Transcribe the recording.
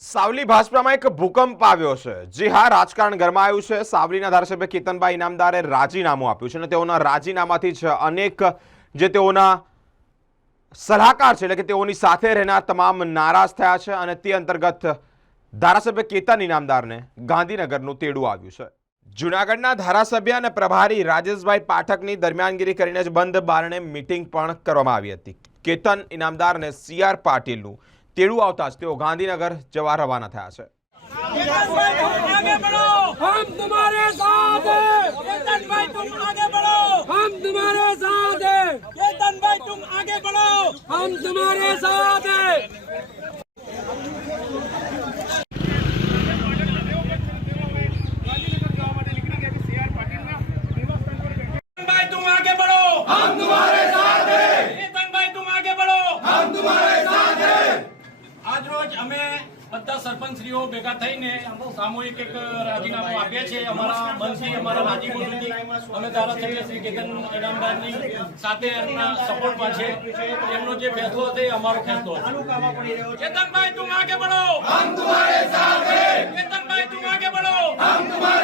સાવલી ભાજપામાં એક ભૂકંપ આવ્યો છે। જી હા, રાજકારણ ગરમાયું છે। સાવલીના ધારાસભ્ય કેતનભાઈ ઇનામદારે રાજીનામું આપ્યું છે અને તેઓના રાજીનામાથી જ અનેક જે તેઓના સલાહકાર છે એટલે કે તેઓની સાથે રહેનાર તમામ નારાજ થયા છે અને તે અંતર્ગત ધારાસભ્ય કેતન ઇનામદારને ગાંધીનગરનું તેડું આવ્યું છે। જૂનાગઢના ધારાસભ્ય અને પ્રભારી રાજેશભાઈ પાઠકની દરમિયાનગીરી કરીને જ બંધ બારણે મીટિંગ પણ કરવામાં આવી હતી। કેતન ઇનામદારને સીઆર પાટીલનું તેડું આવતા જ તેઓ ગાંધીનગર જવા રવાના થયા છે। आगे बढ़ो, हम तुम्हारे साथ हैं। केतन भाई तुम आगे बढ़ो, हम तुम्हारे साथ हैं। केतन भाई तुम आगे बढ़ो, हम तुम्हारे साथ हैं। भाई तुम आगे बढ़ो, हम तुम्हारे साथ हैं। केतन भाई तुम आगे बढ़ो, हम तुम्हारे साथ हैं। आज रोज हमें બધા સરપંચશ્રીઓ ભેગા થઈને સામૂહિક એક રાજીનામું આપ્યા છે। અમારા મંત્રી અમારા રાજીનામું અમે ધારાસભ્ય શ્રી કેતન ઇનામદારની સાથે એમના સપોર્ટમાં છે। એમનો જે ફેસલો હતો એ અમારો ફેસલો છે। કેતનભાઈ તુમ આગે બઢો, હમ તમારે સાથ હૈ। કેતનભાઈ તુમ આગે બઢો, હમ તમારે